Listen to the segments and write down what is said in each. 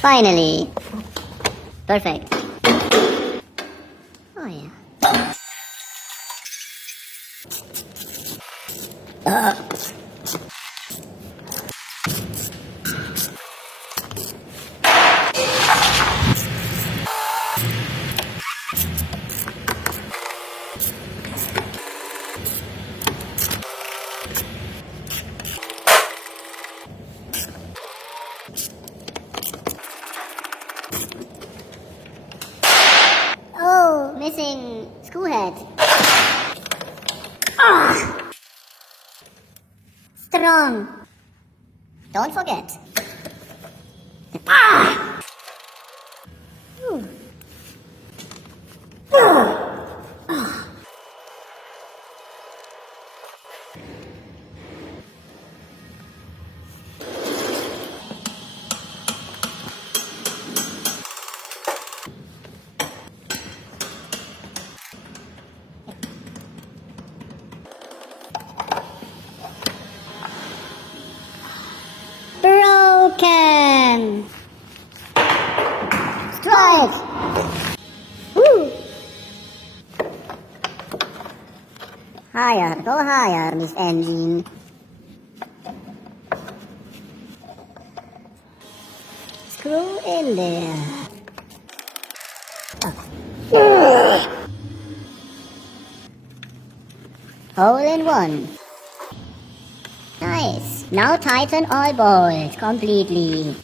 Finally. Perfect. Oh yeah. Oh, missing screw head. Ah! Strong. Don't forget. Ah! Ooh. Broken. Strike. Woo. Higher, go higher, Miss Engine. Screw in there. Hole in one. Nice. Now tighten all bolts completely.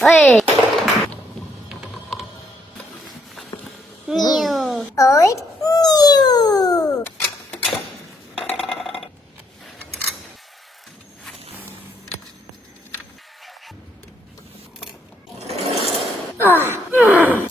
Hey! New. Old. New. Ah.